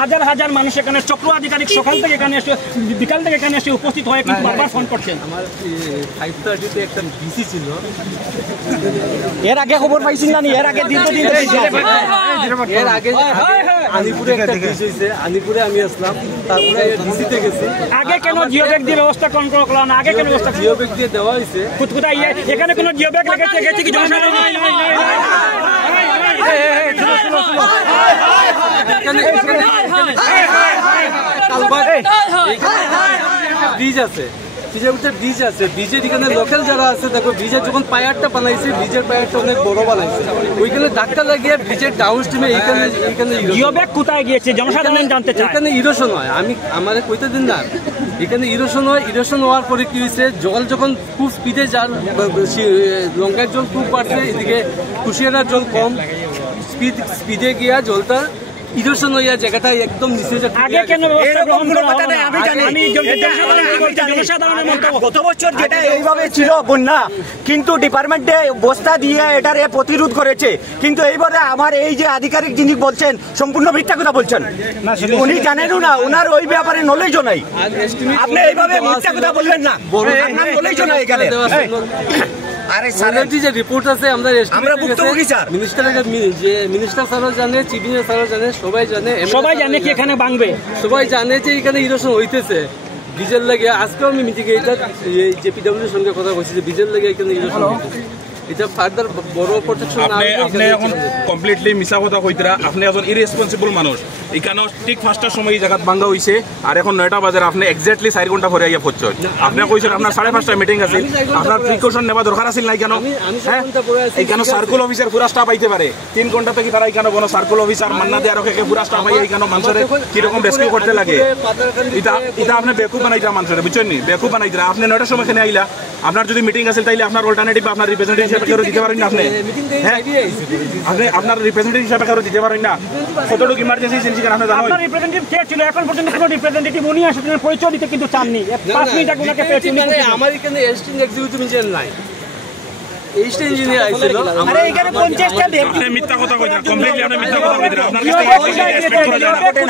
হাজার হাজার মানুষ এখানে চক্র আধিকারিক সকাল থেকে এখানে এসে বিকাল থেকে এখানে এসে উপস্থিত হয়ে কিন্তু বারবার ফোন করছেন। আমার 5:30 একটা বিসি ছিল, এর আগে খবর পাইছেন না? এর আগে এর আগে আলিপুরে একটা বিসি হয়েছে, আলিপুরে আমি আসলাম, তারপরে ডিসিতে গেছি। আগে কেন জিও ব্যাগ দিয়ে ব্যবস্থা করলো না? আগে কেন ব্যবস্থা জিও ব্যাগ দিয়ে দেওয়া হয়েছে। কোথায় এখানে কোনো জিও ব্যাগ গেছে কি জনসাধারণ? ব্রিজ আছে, ব্রিজ আছে, ব্রিজের এখানে লোকাল যারা আছে দেখো, ব্রিজের যখন পায়ারটা বানাইছে, ব্রিজের পায়ারটা অনেক বড় বানাইছে, ওইখানে ধাক্কা লাগিয়ে ব্রিজের ডাউন স্ট্রিমে এইখানে জিও ব্যাগ কোথায় গিয়েছে জনসাধারণ জানতে চায়। এখানে ইরোশন হয়, আমি আমাদের কইতে দিন না, এখানে ইরোশন হয়। ইরোশন হওয়ার পরে কি হয়েছে, জল যখন খুব স্পিডে যার লঙ্কার জল খুব বাড়ছে, এদিকে কুশিয়ারার জল কম, স্পিডে গিয়া জলটা ইরোশন হইয়া জায়গাটা একদম নিচে। আগে কেন ব্যবস্থা গ্রহণ করা হলো না? গত বছর যেটা এইভাবে ছিল বন্যা, কিন্তু ডিপার্টমেন্টে বস্তা দিয়ে এটারে প্রতিরোধ করেছে, কিন্তু এইবারে আমার এই যে আধিকারিক যিনি বলছেন সম্পূর্ণ মিথ্যা কথা বলছেন। উনি জানেনও না, ওনার ওই ব্যাপারে নলেজও নাই। আপনি এইভাবে মিথ্যা কথা বলবেন না, আপনার নলেজও নাই এখানে। আরে যে রিপোর্ট আছে আমরা ভুক্তভোগী স্যার, মিনিস্টার স্যারও জানে, চিফ ইঞ্জিনিয়ার স্যারও জানে, সবাই জানে কি এখানে ভাঙবে, সবাই জানে যে এখানে ইরোশন হইতেছে ডিজেল লাগে। আজকেও আমি মিটিংয়ে এটা যে পিডব্লিউর সঙ্গে কথা বলছি যে ডিজেল লাগে এখানে ইরোশন হইতেছে। এটা ফার্দার বড় প্রোটেকশন আপনি এখন কমপ্লিটলি মিছা কথা কইতরা। আপনি একজন ইরেসপন্সিবল মানুষ। এখানে ঠিক 5টার সময় এই জায়গা ভাঙা হয়েছে, আর এখন 9টা বাজে আপনি এক্স্যাক্টলি 4 ঘন্টা পরে আইয়া পড়ছেন। আপনি কইছেন আপনার 5:30টায় মিটিং আছে, আপনার প্রিকশন নেওয়া দরকার আছে না? কেন এইখানে সার্কুল অফিসার পুরা স্টাফ আইতে পারে 3 ঘন্টা থেকে তারা এখানে বনো সার্কুল অফিসার মান্না দিয়ে আরো পুরা স্টাফ আইয়া এখানে মানুষের কিরকম রেস্কিউ করতে লাগে। এটা আপনি বেকুব বানাইতা মানুষের, বুঝছেন নি? বেকুব বানাইতা। আপনি 9টার সময় এখানে আইলা, আপনার যদি মিটিং আছে তাইলে আপনার অল্টারনেটিভ আপনার রিপ্রেজেন্টেটিভ হিসেবে কেউ দিতে পারেন না। আপনি আপনার রিপ্রেজেন্টেটিভ হিসেবে কেউ দিতে পারেন না। কতটুকু ইমার্জেন্সি সেন্সিকার আপনি জানেন? আপনার রিপ্রেজেন্টেটিভ কে ছিল? এখন পর্যন্ত কোনো রিপ্রেজেন্টেটিভ উনি আসলে পরিচয় দিতে কিন্তু চাননি। 5 মিনিট আগে ওনাকে পেয়েছি। আমার এখানে অ্যাসিস্ট্যান্ট এক্সিকিউটিভ ইঞ্জিনিয়ার নাই, অ্যাসিস্ট্যান্ট ইঞ্জিনিয়ার আইছিল। আরে এখানে 50টা মিথ্যা কথা কইরা কমপ্লিটলি আপনি মিথ্যা কথা কইরা আপনার কাছে